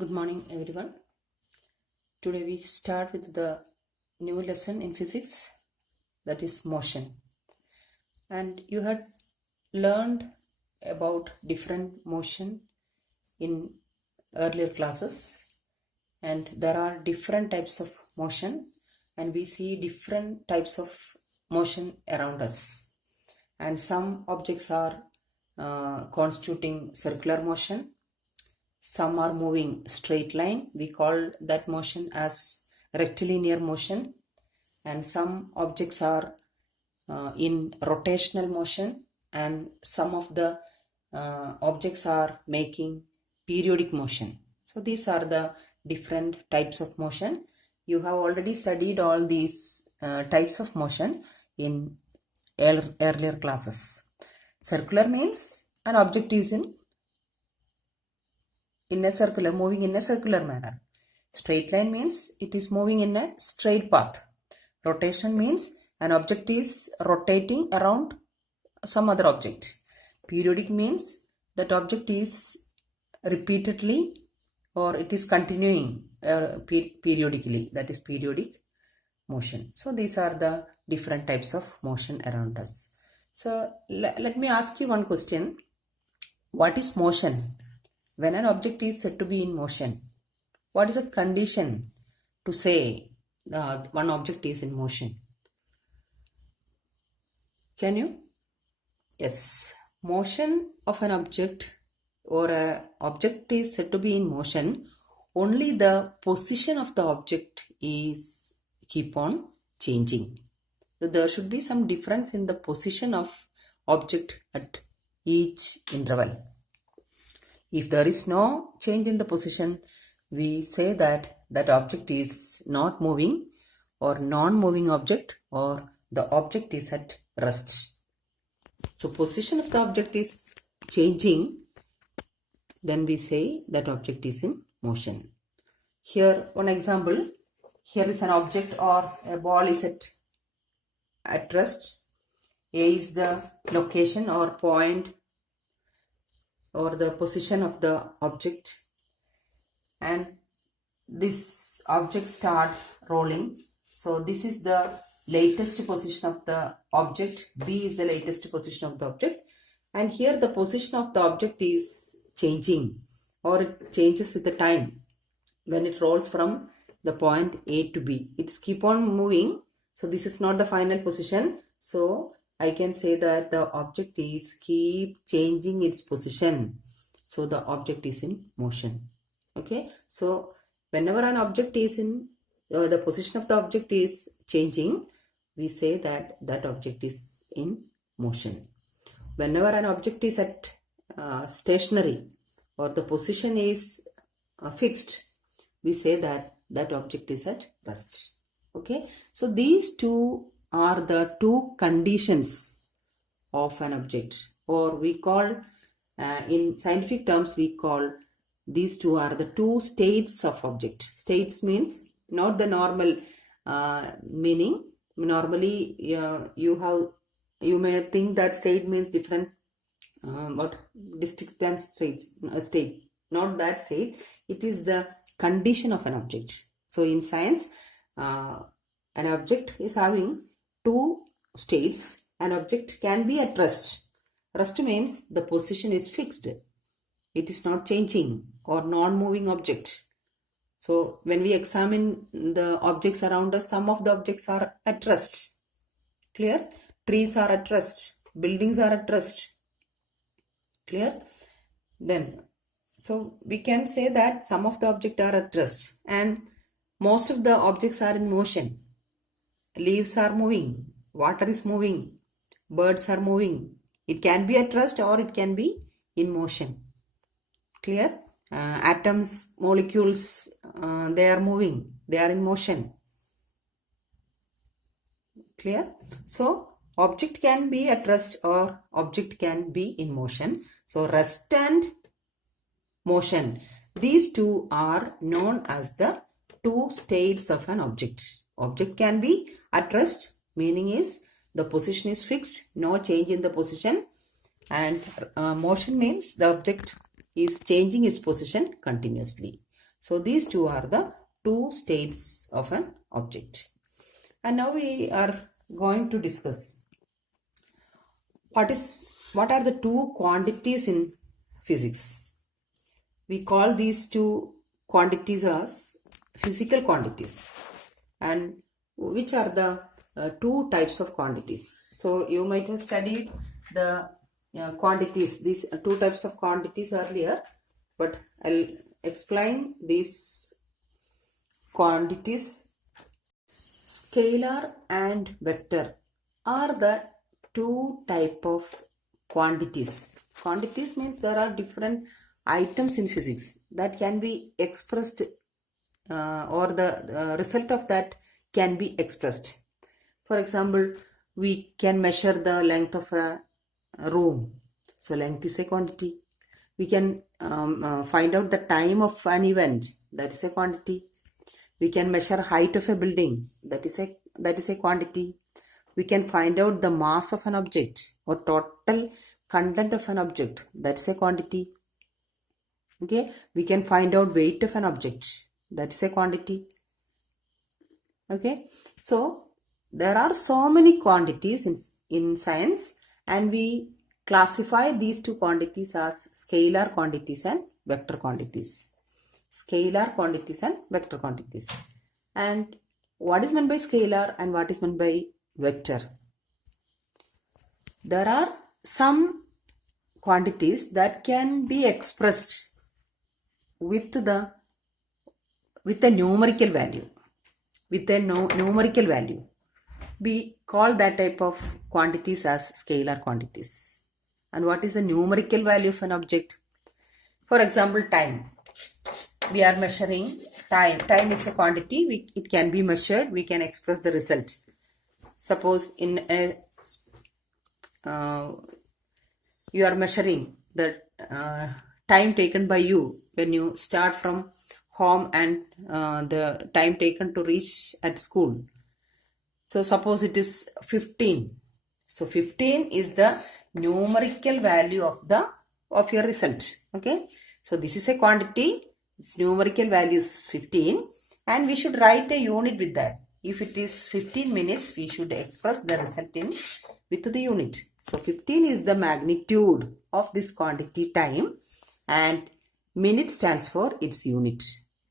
Good morning, everyone. Today we start with the new lesson in physics, that is motion. And you had learned about different motion in earlier classes, and there are different types of motion, and we see different types of motion around us. And some objects are constituting circular motion. Some are moving straight line. We call that motion as rectilinear motion. And some objects are in rotational motion, and some of the objects are making periodic motion. So these are the different types of motion. You have already studied all these types of motion in earlier classes. Circular means an object is moving in a circular manner. Straight line means it is moving in a straight path. Rotation means an object is rotating around some other object. Periodic means that object is repeatedly or it is continuing periodically, that is periodic motion. So these are the different types of motion around us. So let me ask you one question. What is motion? When an object is said to be in motion, what is a condition to say one object is in motion? Can you? Yes. Motion of an object or an object is said to be in motion, only the position of the object is keep on changing. So there should be some difference in the position of object at each interval. If there is no change in the position, we say that that object is not moving or non-moving object, or the object is at rest. So position of the object is changing, then we say that object is in motion. Here one example, here is an object or a ball is at rest. A is the location or point or the position of the object, and this object start rolling. So this is the latest position of the object. B is the latest position of the object, and here the position of the object is changing, or it changes with the time when it rolls from the point A to B. It's keep on moving. So this is not the final position. So I can say that the object is keep changing its position. So the object is in motion. Okay. So whenever an object is in, the position of the object is changing, we say that that object is in motion. Whenever an object is at stationary or the position is fixed, we say that that object is at rest. Okay. So these two are the two conditions of an object, or we call in scientific terms we call these two are the two states of object. States means not the normal meaning. Normally you may think that state means different distinct states, state. Not that state. It is the condition of an object. So in science an object is having two states. An object can be at rest. Rest means the position is fixed. It is not changing, or non-moving object. So when we examine the objects around us, some of the objects are at rest. Clear? Trees are at rest. Buildings are at rest. Clear? Then, so we can say that some of the objects are at rest, and most of the objects are in motion. Leaves are moving. Water is moving. Birds are moving. It can be at rest or it can be in motion. Clear? Atoms, molecules, they are moving. They are in motion. Clear? So object can be at rest or object can be in motion. So rest and motion, these two are known as the two states of an object. Object can be at rest, meaning is the position is fixed, no change in the position, and motion means the object is changing its position continuously. So these two are the two states of an object. And now we are going to discuss what are the two quantities in physics. We call these two quantities as physical quantities. And which are the two types of quantities? So you might have studied the quantities, these two types of quantities earlier, but I'll explain these quantities. Scalar and vector are the two type of quantities. Quantities means there are different items in physics that can be expressed or the result of that can be expressed. For example, we can measure the length of a room. So length is a quantity. We can find out the time of an event. That is a quantity. We can measure height of a building. That is a quantity. We can find out the mass of an object or total content of an object. That's a quantity. Okay. We can find out weight of an object. That's a quantity. Okay. So there are so many quantities in science, and we classify these two quantities as scalar quantities and vector quantities. Scalar quantities and vector quantities. And what is meant by scalar and what is meant by vector? There are some quantities that can be expressed with a numerical value. With a numerical value. We call that type of quantities as scalar quantities. And what is the numerical value of an object? For example, time. We are measuring time. Time is a quantity. It can be measured. We can express the result. Suppose in a you are measuring the time taken by you when you start from home and the time taken to reach at school. So suppose it is 15. So 15 is the numerical value of your result. Okay. So this is a quantity. Its numerical value is 15, and we should write a unit with that. If it is 15 minutes, we should express the result with the unit. So 15 is the magnitude of this quantity time, and minute stands for its unit.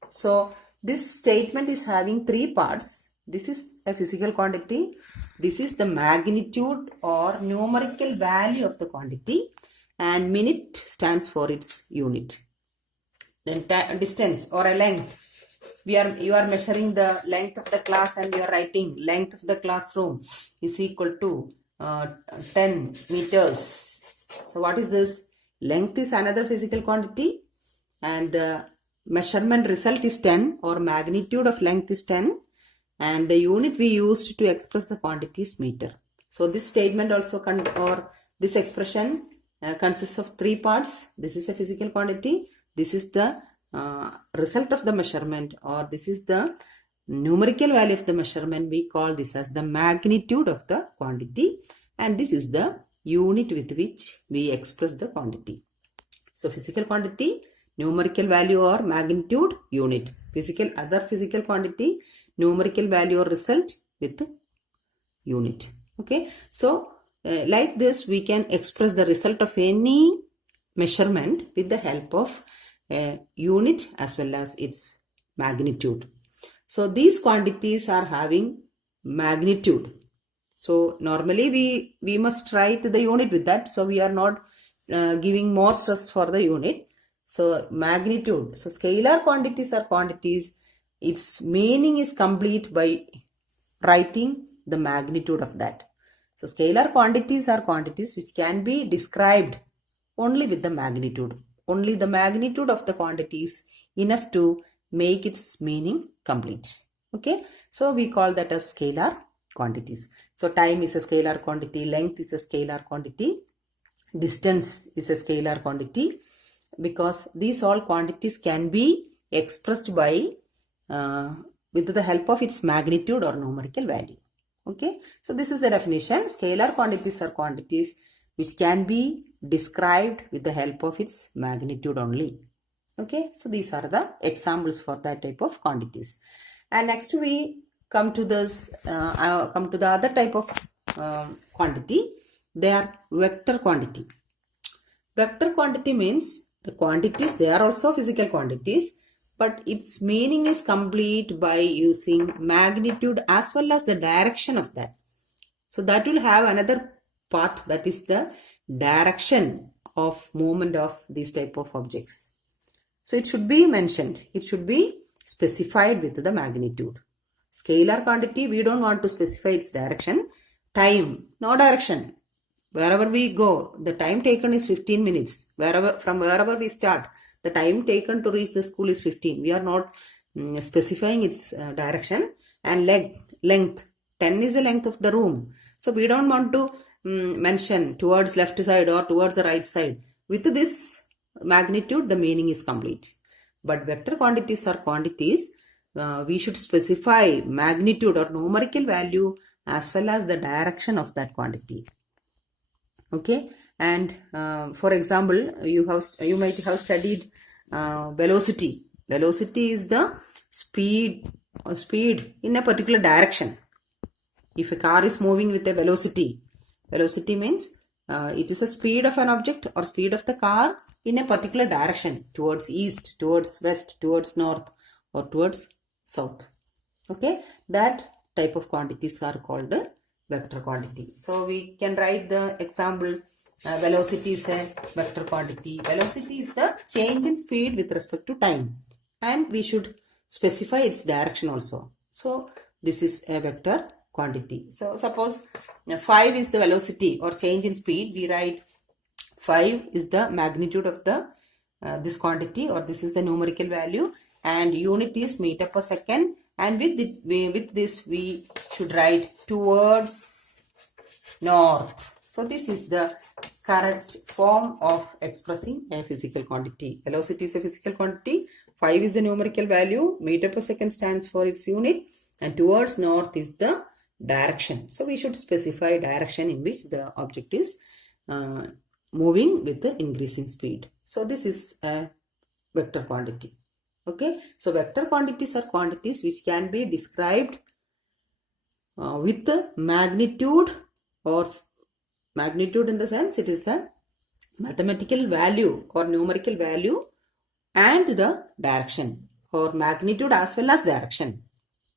So this statement is having three parts. This is a physical quantity. This is the magnitude or numerical value of the quantity, and minute stands for its unit. Then distance or a length. You are measuring the length of the class and you are writing length of the classroom is equal to 10 meters. So what is this? Length is another physical quantity, and the measurement result is 10, or magnitude of length is 10, and the unit we used to express the quantity is meter. So this statement also this expression consists of three parts. This is a physical quantity. This is the result of the measurement, or this is the numerical value of the measurement. We call this as the magnitude of the quantity, and this is the unit with which we express the quantity. So physical quantity, numerical value or magnitude, unit. Other physical quantity, numerical value or result with unit. Okay. So like this, we can express the result of any measurement with the help of a unit as well as its magnitude. So these quantities are having magnitude. So normally we must write the unit with that. So we are not giving more stress for the unit. So magnitude. So scalar quantities are quantities. Its meaning is complete by writing the magnitude of that. So scalar quantities are quantities which can be described only with the magnitude. Only the magnitude of the quantity is enough to make its meaning complete. Okay. So we call that as scalar quantities. So time is a scalar quantity. Length is a scalar quantity. Distance is a scalar quantity, because these all quantities can be expressed by with the help of its magnitude or numerical value. Okay. So this is the definition. Scalar quantities are quantities which can be described with the help of its magnitude only. Okay, so these are the examples for that type of quantities. And next we come to this, come to the other type of quantity. They are vector quantity. Vector quantity means the quantities, they are also physical quantities, but its meaning is complete by using magnitude as well as the direction of that. So that will have another part, that is the direction of movement of these type of objects. So it should be mentioned, it should be specified with the magnitude. Scalar quantity, we don't want to specify its direction. Time, no direction. Wherever we go, the time taken is 15 minutes. From wherever we start, the time taken to reach the school is 15. We are not specifying its direction. And length. 10 is the length of the room. So we don't want to mention towards left side or towards the right side. With this magnitude, the meaning is complete. But vector quantities are quantities. We should specify magnitude or numerical value as well as the direction of that quantity. Okay, and for example, you might have studied velocity. Velocity is the speed in a particular direction. If a car is moving with a velocity means it is a speed of an object or speed of the car in a particular direction, towards east, towards west, towards north, or towards south. Okay, that type of quantities are called vector quantity. So we can write the example, velocity is a vector quantity. Velocity is the change in speed with respect to time, and we should specify its direction also. So this is a vector quantity. So suppose 5 is the velocity or change in speed, we write 5 is the magnitude of the this quantity, or this is the numerical value, and unit is meter per second, and with this we should write towards north. So this is the correct form of expressing a physical quantity. Velocity is a physical quantity, 5 is the numerical value, meter per second stands for its unit, and towards north is the direction. So we should specify direction in which the object is moving with the increase in speed. So this is a vector quantity. Okay, so vector quantities are quantities which can be described with the magnitude, or magnitude in the sense it is the mathematical value or numerical value and the direction, or magnitude as well as direction.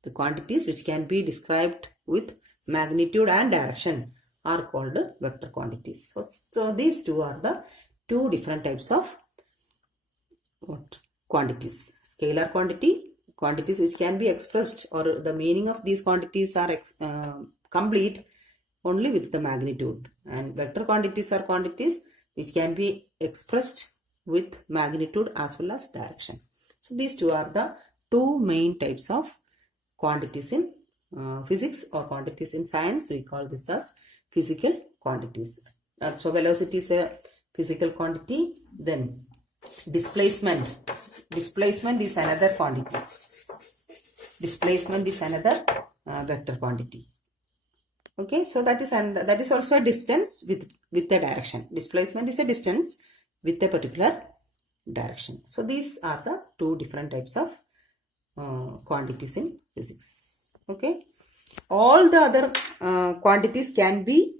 The quantities which can be described with magnitude and direction are called vector quantities. So these two are the two different types of quantities. Scalar quantity, quantities which can be expressed, or the meaning of these quantities are complete only with the magnitude, and vector quantities are quantities which can be expressed with magnitude as well as direction. So these two are the two main types of quantities in physics, or quantities in science. We call this as physical quantities. So velocity is a physical quantity. Then displacement is another quantity. Displacement is another vector quantity. Okay, so that is also a distance with a direction. Displacement is a distance with a particular direction. So these are the two different types of quantities in physics. Okay, all the other quantities can be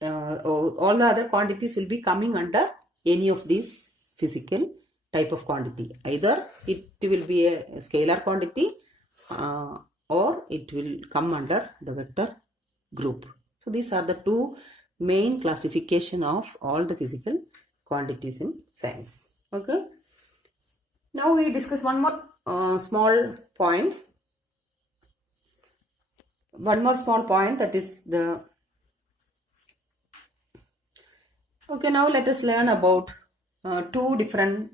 all the other quantities will be coming under any of these physical type of quantity. Either it will be a scalar quantity or it will come under the vector group. So these are the two main classification of all the physical quantities in science. Okay, now we discuss one more small point. One more small point, that is the... Okay, now let us learn about two different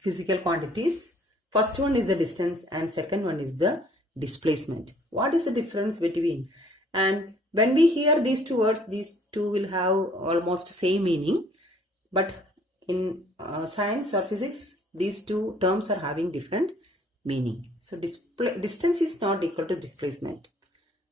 physical quantities. First one is the distance and second one is the displacement. What is the difference between? And when we hear these two words, these two will have almost same meaning, but in science or physics, these two terms are having different meaning. So distance is not equal to displacement.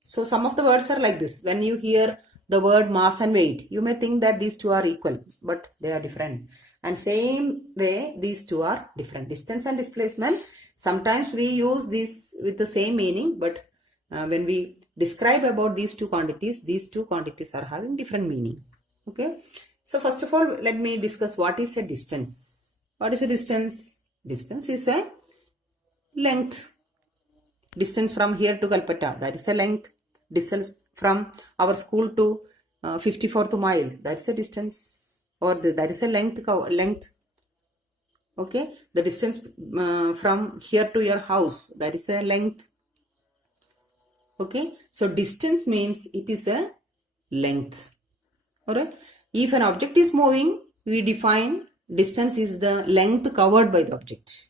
So some of the words are like this. When you hear the word mass and weight, you may think that these two are equal, but they are different. And same way, these two are different. Distance and displacement, sometimes we use this with the same meaning, but when we describe about these two quantities are having different meaning. Okay. So first of all, let me discuss what is a distance. What is a distance? Distance is a length. Distance from here to Calcutta, that is a length. Distance from our school to 54th mile, that is a distance, or that is a length. Okay, the distance from here to your house, that is a length. Okay, so distance means it is a length. Alright, if an object is moving, we define distance is the length covered by the object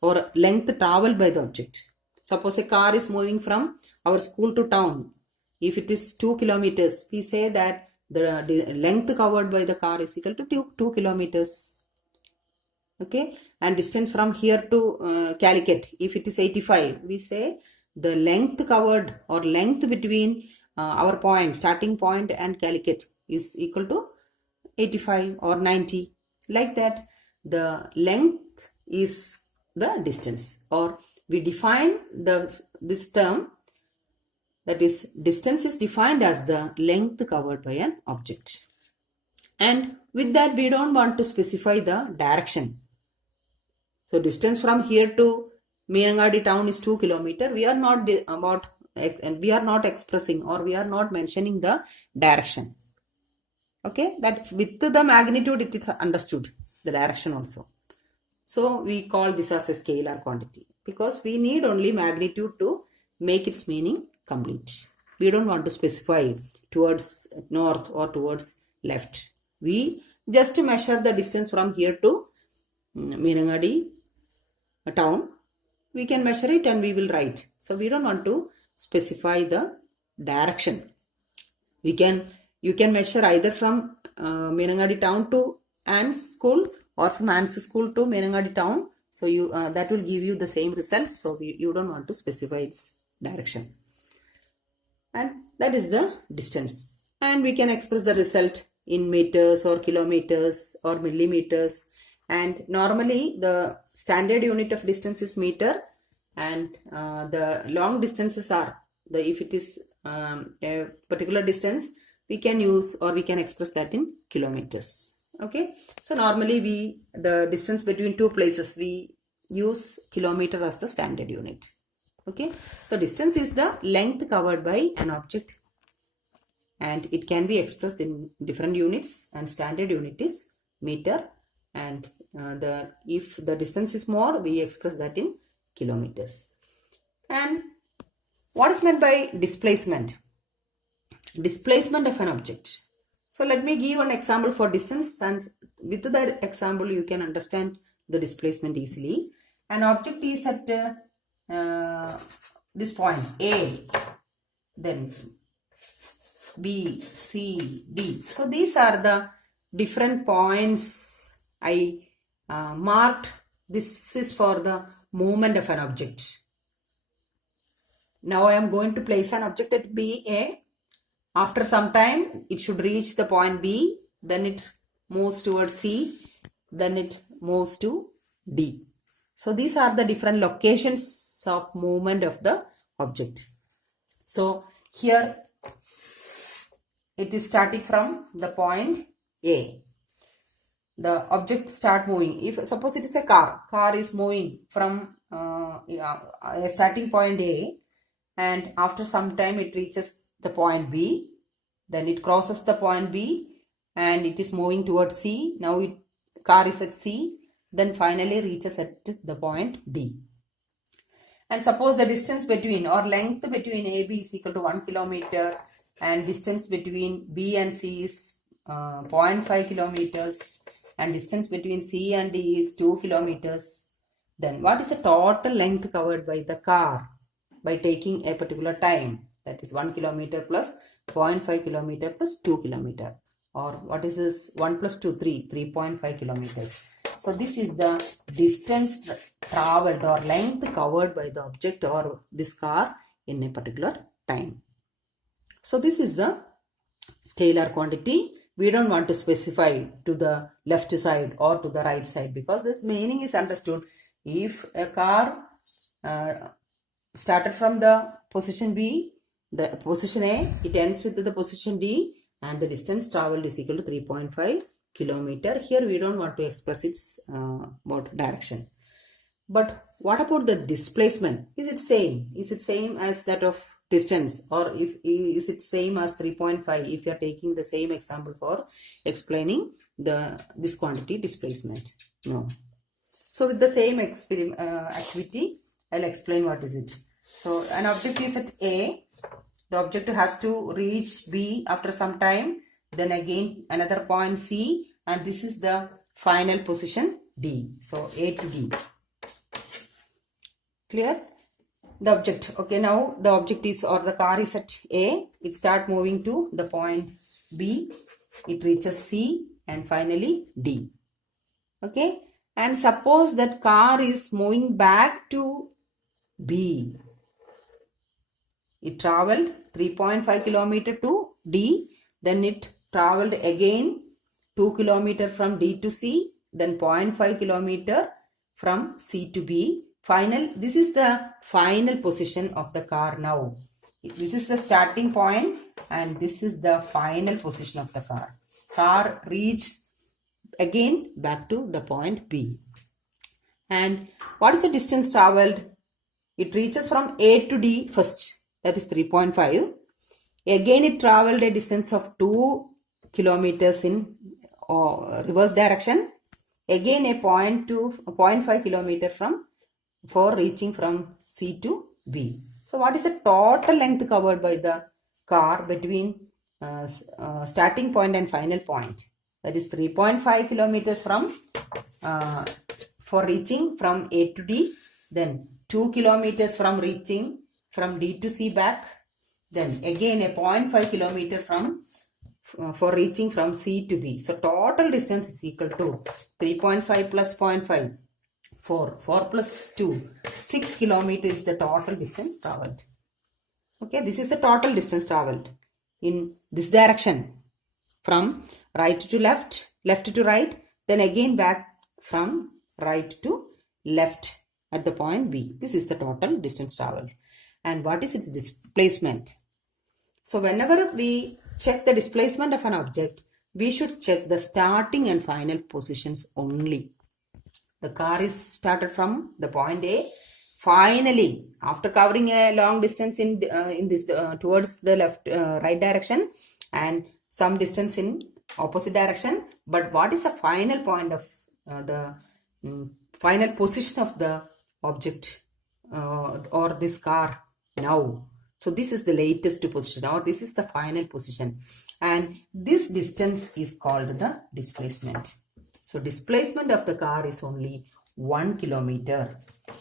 or length traveled by the object. Suppose a car is moving from our school to town. If it is 2 kilometers, we say that the length covered by the car is equal to 2 kilometers. Okay, and distance from here to Calicut, if it is 85, we say the length covered or length between our point, starting point and Calicut is equal to 85 or 90. Like that, the length is the distance, or we define this term, that is distance is defined as the length covered by an object. And with that, we don't want to specify the direction. So distance from here to Meenangadi town is 2 kilometers. We are not expressing or we are not mentioning the direction. Okay, that with the magnitude it is understood, the direction also. So we call this as a scalar quantity because we need only magnitude to make its meaning complete. We don't want to specify towards north or towards left. We just measure the distance from here to Meenangadi town. We can measure it and we will write. So we don't want to specify the direction. You can measure either from Meenangadi town to Anne's school or from Anne's school to Meenangadi town. So that will give you the same results. So you don't want to specify its direction. And that is the distance. And we can express the result in meters or kilometers or millimeters. And normally the standard unit of distance is meter, and the long distances are if it is a particular distance, we can use or we can express that in kilometers. Okay, so normally the distance between two places, we use kilometer as the standard unit. Okay, so distance is the length covered by an object and it can be expressed in different units, and standard unit is meter, and if the distance is more, we express that in kilometers. And what is meant by displacement? Displacement of an object. So let me give an example for distance, and with that example you can understand the displacement easily. An object is at this point A, then B, C, D. So these are the different points I marked. This is for the movement of an object. Now I am going to place an object at B, A. After some time, it should reach the point B, then it moves towards C, then it moves to D. So these are the different locations of movement of the object. So here it is starting from the point A. The object start moving. If suppose it is a car is moving from a starting point A, and after some time it reaches the point B, then it crosses the point B and it is moving towards C. Now car is at C, then finally reaches at the point D. And suppose the distance between or length between AB is equal to 1 kilometer and distance between B and C is 0.5 kilometers and distance between C and D is 2 kilometers. Then what is the total length covered by the car by taking a particular time? That is 1 kilometer plus 0.5 kilometer plus 2 kilometer. Or what is this? 1 plus 2, 3.5 kilometers. So this is the distance traveled or length covered by the object or this car in a particular time. So this is the scalar quantity, we don't want to specify to the left side or to the right side, because this meaning is understood. If a car started from the position B, the position A, it ends with the position D, and the distance traveled is equal to 3.5 kilometer. Here we don't want to express its direction. But what about the displacement? Is it same? Is it same as that of distance, or is it same as 3.5 if you are taking the same example for explaining this quantity displacement? No. So with the same activity, I'll explain what is it. So an object is at A. The object has to reach B after some time, then again another point C, and this is the final position D. So A to D. Clear? The object. Okay, now the object is, or the car is at A. It starts moving to the point B. It reaches C and finally D. Okay. And suppose that car is moving back to B. It traveled 3.5 kilometer to D. Then it traveled again 2 kilometer from D to C. Then 0.5 kilometer from C to B. This is the final position of the car now. This is the starting point and this is the final position of the car. Car reached again back to the point B. And what is the distance traveled? It reaches from A to D first, that is 3.5. Again it traveled a distance of 2 kilometers in reverse direction. Again a 0.5 kilometer for reaching from C to B. So what is the total length covered by the car between starting point and final point? That is 3.5 kilometers for reaching from A to D. Then 2 kilometers from reaching from D to C back. Then again a 0.5 kilometer for reaching from C to B. So total distance is equal to 3.5 plus 0.5. 4 plus 2, 6 kilometers is the total distance traveled. Okay, this is the total distance traveled in this direction, from right to left, left to right, then again back from right to left at the point B. This is the total distance traveled. And what is its displacement? So whenever we check the displacement of an object, we should check the starting and final positions only. The car is started from the point A. Finally, after covering a long distance in this towards the right direction and some distance in opposite direction, but what is the final point of the final position of the object or this car now? So this is the latest position, or this is the final position, and this distance is called the displacement. So displacement of the car is only 1 kilometer.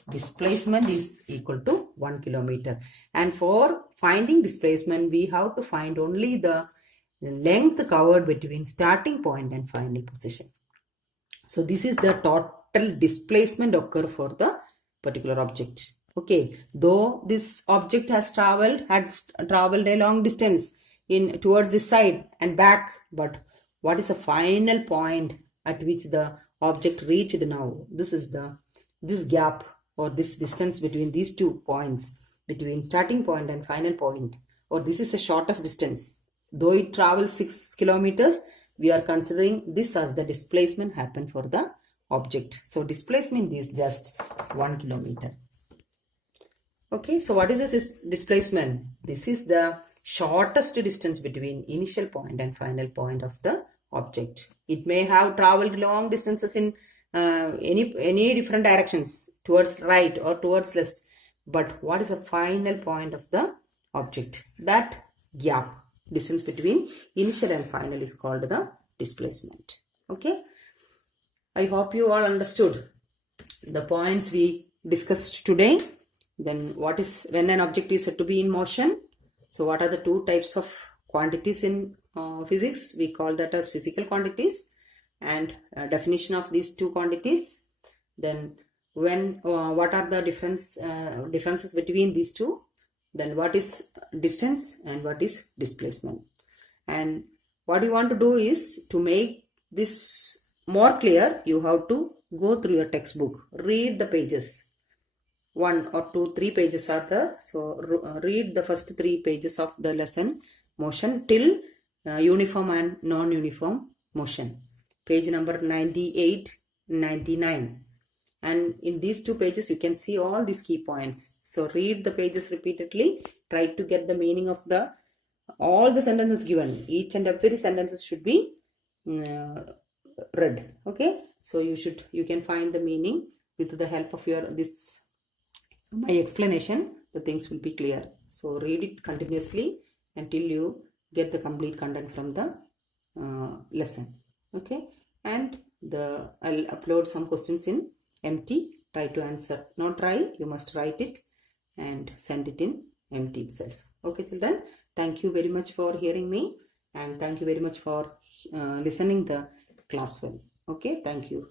Displacement is equal to 1 kilometer. And for finding displacement, we have to find only the length covered between starting point and final position. So this is the total displacement occur for the particular object. Okay, though this object had traveled a long distance towards this side and back, but what is the final point at which the object reached now? This gap or this distance between these 2 points, between starting point and final point, or this is the shortest distance. Though it travels 6 kilometers, we are considering this as the displacement happened for the object. So displacement is just 1 kilometer. Okay, so what is this displacement? This is the shortest distance between initial point and final point of the object. It may have traveled long distances in any different directions, towards right or towards left, but what is the final point of the object? That gap, distance between initial and final, is called the displacement. Okay, I hope you all understood the points we discussed today. Then what is when an object is said to be in motion? So what are the 2 types of quantities in physics? We call that as physical quantities, and definition of these 2 quantities. Then what are the differences between these 2? Then what is distance and what is displacement? And what you want to do is, to make this more clear, you have to go through your textbook, read the pages. 1 or 2, 3 pages are there. So read the first 3 pages of the lesson motion till uniform and non-uniform motion. Page number 98, 99. And in these 2 pages, you can see all these key points. So read the pages repeatedly. Try to get the meaning of all the sentences given. Each and every sentences should be read. Okay. So you can find the meaning with the help of my explanation. The things will be clear. So read it continuously until you get the complete content from the lesson. Okay. And I'll upload some questions in empty. Try to answer. Not try, you must write it and send it in empty itself. Okay, children. Thank you very much for hearing me, and thank you very much for listening the class well. Okay, thank you.